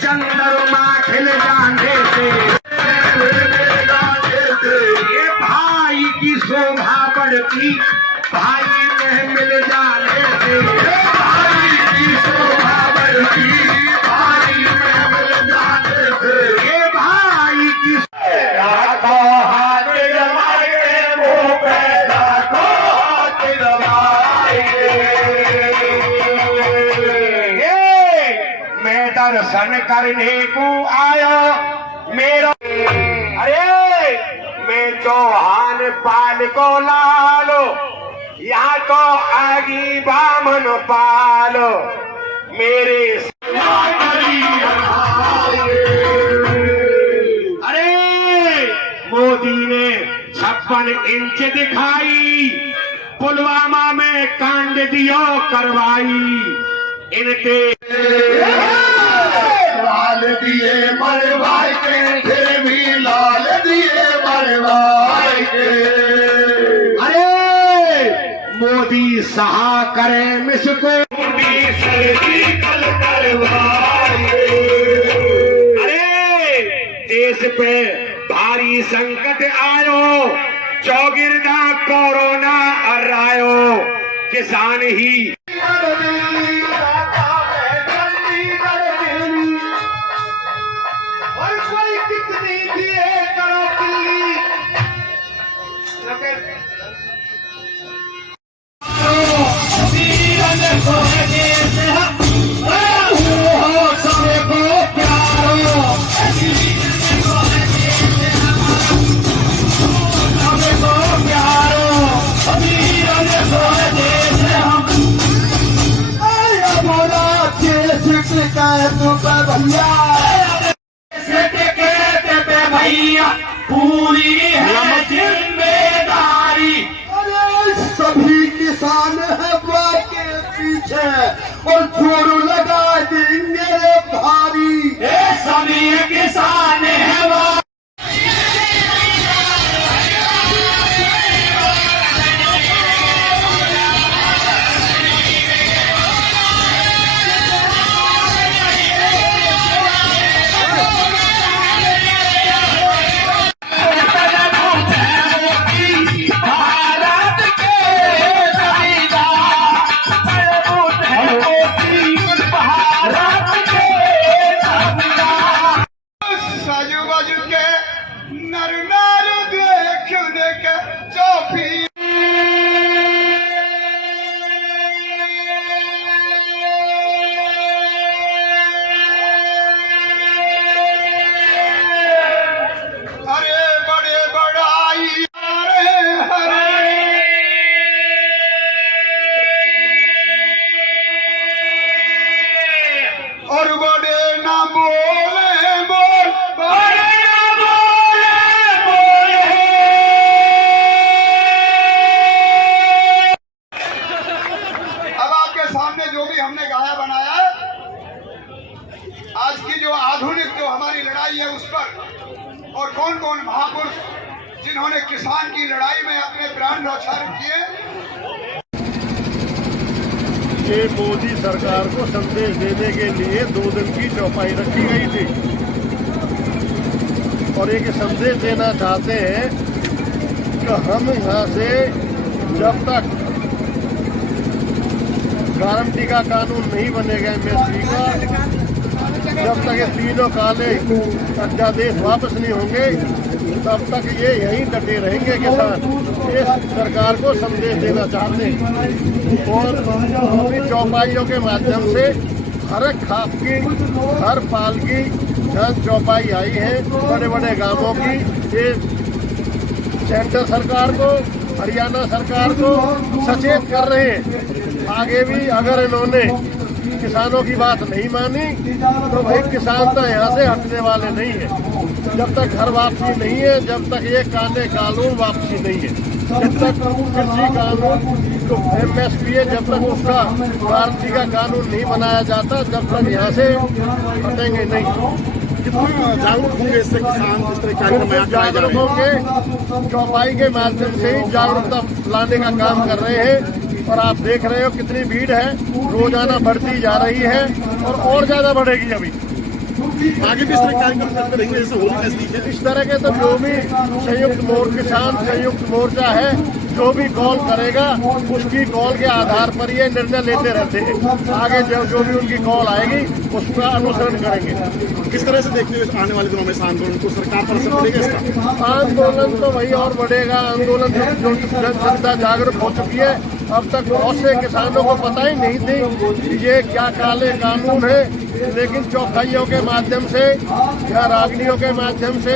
चंद्रमा खिल जाने से ये भाई की शोभा बढ़ती, भाई में मिल जाने से भाई की शोभा बढ़ती, भाई में मिल जाने से ये भाई की दर्शन करने को आयो मेरा। अरे मैं चौहान पाल को लालो, यहाँ तो आगी बामन पालो मेरे। अरे मोदी ने 56 इंच दिखाई, पुलवामा में कांड दियो करवाई, इनके लाल दिए मरवाई के, फिर भी लाल दिए मरवाई के। अरे मोदी सहा करे मिसको, कल करवाई। अरे देश पे भारी संकट आयो, चौगिरदा कोरोना अर्रायो, किसान ही भैया पूरी है जिम्मेदारी। अरे सभी किसान है बात के पीछे और जोर लगा देंगे भारी। ये सभी किसान है वो और बड़े ना बोले बोल, बड़े ना बोले बोले। अब आपके सामने जो भी हमने गाया बनाया है, आज की जो आधुनिक जो हमारी लड़ाई है उस पर, और कौन कौन महापुरुष जिन्होंने किसान की लड़ाई में अपने प्राण न्यौछावर किए। ये मोदी सरकार को संदेश देने के लिए 2 दिन की चौपाई रखी गई थी और एक संदेश देना चाहते हैं कि हम यहाँ से जब तक गारंटी का कानून नहीं बनेगा एमएसपी का, जब तक ये तीनों काले अध्यादेश वापस नहीं होंगे तब तक ये यहीं डटे रहेंगे किसान। इस सरकार को संदेश देना चाहते हैं और अपनी चौपाइयों के माध्यम से हर खाप की हर पाल की जन चौपाई आई है बड़े बड़े गांवों की। ये सेंटर सरकार को, हरियाणा सरकार को सचेत कर रहे हैं। आगे भी अगर इन्होंने किसानों की बात नहीं मानी तो भाई किसान तो यहाँ से हटने वाले नहीं है। जब तक घर वापसी नहीं है, जब तक ये काले कानून वापसी नहीं है, जब तक कृषि कानून जो एमएसपी है जब तक उसका गारंटी का कानून नहीं बनाया जाता तब तक यहाँ से हटेंगे नहीं। जागरूक होंगे इससे किसान इस तरह कार्यक्रम जागरूक होंगे, चौपाई के माध्यम से ही जागरूकता लाने का काम कर रहे हैं। और आप देख रहे हो कितनी भीड़ है, रोजाना बढ़ती जा रही है और ज़्यादा बढ़ेगी। अभी आगे भी इस तरह कार्यक्रम करते रहेंगे जैसे होली नजदीक है। इस तरह के तो जो भी किसान संयुक्त मोर्चा है जो भी कॉल करेगा उसकी कॉल के आधार पर ये निर्णय लेते रहते हैं। आगे जो भी उनकी कॉल आएगी उसका अनुसरण करेंगे। किस तरह से देखते हो आने वाले दिनों में इस आंदोलन को सरकार पर असर पड़ेगा इसका? आंदोलन तो वही और बढ़ेगा। आंदोलन जो जनता जागरूक हो चुकी है। अब तक बहुत से किसानों को पता ही नहीं थी कि ये क्या काले कानून है, लेकिन चौपाइयों के माध्यम से या रागनियों के माध्यम से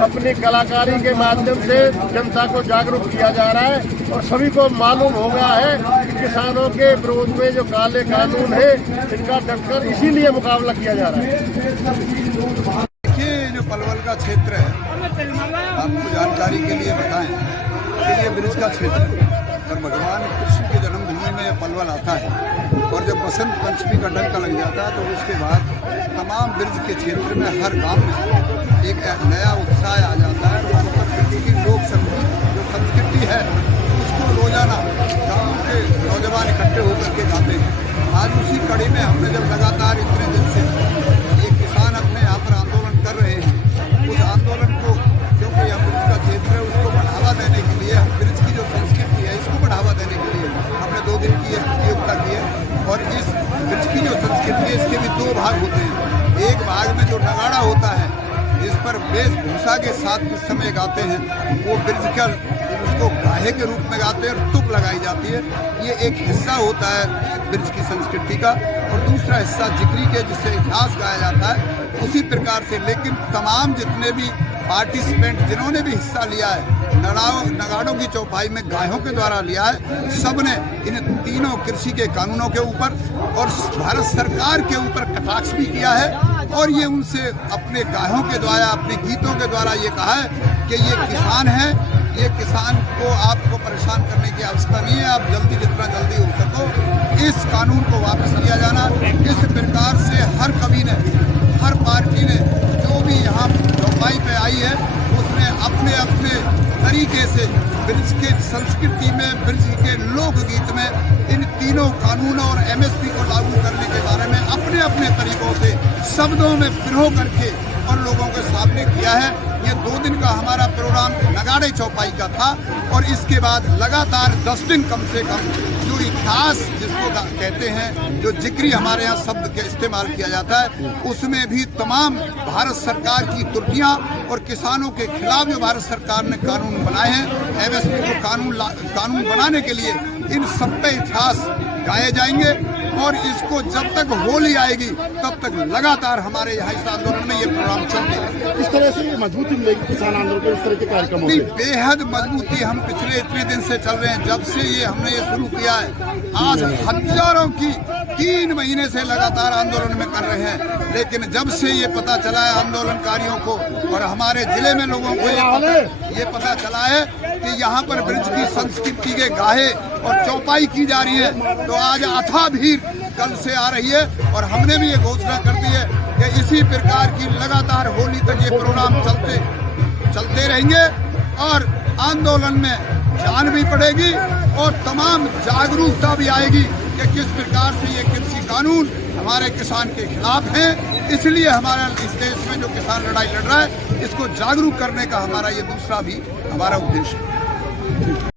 अपनी कलाकारी के माध्यम से जनता को जागरूक किया जा रहा है और सभी को मालूम हो गया है कि किसानों के विरोध में जो काले कानून है इनका डटकर इसीलिए मुकाबला किया जा रहा है। देखिए जो पलवल का क्षेत्र है, आपको जानकारी के लिए बताएं कि ये ब्रिज का क्षेत्र है और भगवान कृष्ण के जन्मभूमि में यह पलवल आता है। और जब बसंत पंचमी का डंका लग जाता है तो उसके बाद तमाम ब्रिज के क्षेत्र में हर गांव में एक नया उत्साह आ जाता है। क्योंकि लोक संगीत जो संस्कृति है उसको रोजाना गाँव के नौजवान इकट्ठे होकर के गाते हैं। आज उसी कड़ी में हमने जब लगातार इतने दिन से एक किसान अपने यहाँ पर आंदोलन कर रहे हैं, उस आंदोलन को क्योंकि यह ब्रिज का क्षेत्र है उसको बढ़ावा देने के लिए, ब्रिज की जो संस्कृति है इसको बढ़ावा देने के लिए हमने 2 दिन की प्रतियोगिता की है। और इस ब्रिज की जो संस्कृति है इसके भी 2 भाग होते हैं। एक भाग में जो नगाड़ा होता है जिस पर वेशभूषा के साथ इस समय गाते हैं, वो ब्रिज का उसको गाहे के रूप में गाते हैं और तुक लगाई जाती है। ये एक हिस्सा होता है ब्रिज की संस्कृति का। और दूसरा हिस्सा जिक्री के जिससे इतिहास गाया जाता है उसी प्रकार से। लेकिन तमाम जितने भी पार्टिसिपेंट जिन्होंने भी हिस्सा लिया है नगाड़ों की चौपाई में गायों के द्वारा लिया है। सबने इन तीनों कृषि के कानूनों के ऊपर और भारत सरकार के ऊपर कटाक्ष भी किया है और ये उनसे अपने गायों के द्वारा, अपने गीतों के द्वारा ये कहा है कि ये किसान है, ये किसान को आपको परेशान करने की आवश्यकता नहीं है, आप जल्दी जितना जल्दी हो सको इस कानून को वापस लिया जाना। इस प्रकार से हर कवि ने, हर पार्टी ने जो भी यहाँ चौपाई पे आई है उसने अपने अपने तरीके से ब्रिज के संस्कृति में, ब्रिज के लोकगीत में इन तीनों कानूनों और एमएसपी को लागू करने के बारे में अपने अपने तरीकों से शब्दों में पिरो करके और लोगों के सामने किया है। ये 2 दिन का हमारा प्रोग्राम नगाड़े चौपाई का था और इसके बाद लगातार 10 दिन कम से कम जो इतिहास जिसको कहते हैं, जो जिक्री हमारे यहाँ शब्द के इस्तेमाल किया जाता है, उसमें भी तमाम भारत सरकार की त्रुटियां और किसानों के खिलाफ जो भारत सरकार ने कानून बनाए हैं, एमएसपी को कानून बनाने के लिए इन सब पे इतिहास गाए जाएंगे और इसको जब तक होली आएगी तब तक लगातार हमारे यहाँ इस आंदोलन में ये प्रोग्राम चलते रहेंगे। इस तरह से ये मजबूती मिलेगी किसान आंदोलन को, इस तरह के कार्यक्रम होंगे। बेहद मजबूती हम पिछले इतने दिन से चल रहे हैं, जब से ये हमने ये शुरू किया है। आज हजारों की 3 महीने से लगातार आंदोलन में कर रहे हैं, लेकिन जब से ये पता चला है आंदोलनकारियों को और हमारे जिले में लोगों को ये पता चला है कि यहाँ पर ब्रिज की संस्कृति के गाहे और चौपाई की जा रही है, तो आज अथाह भीड़ कल से आ रही है और हमने भी ये घोषणा कर दी है कि इसी प्रकार की लगातार होली तक ये प्रोग्राम चलते रहेंगे और आंदोलन में जान भी पड़ेगी और तमाम जागरूकता भी आएगी कि किस प्रकार से ये कृषि कानून हमारे किसान के खिलाफ है। इसलिए हमारा इस देश में जो किसान लड़ाई लड़ रहा है, इसको जागरूक करने का हमारा ये दूसरा भी हमारा उद्देश्य है।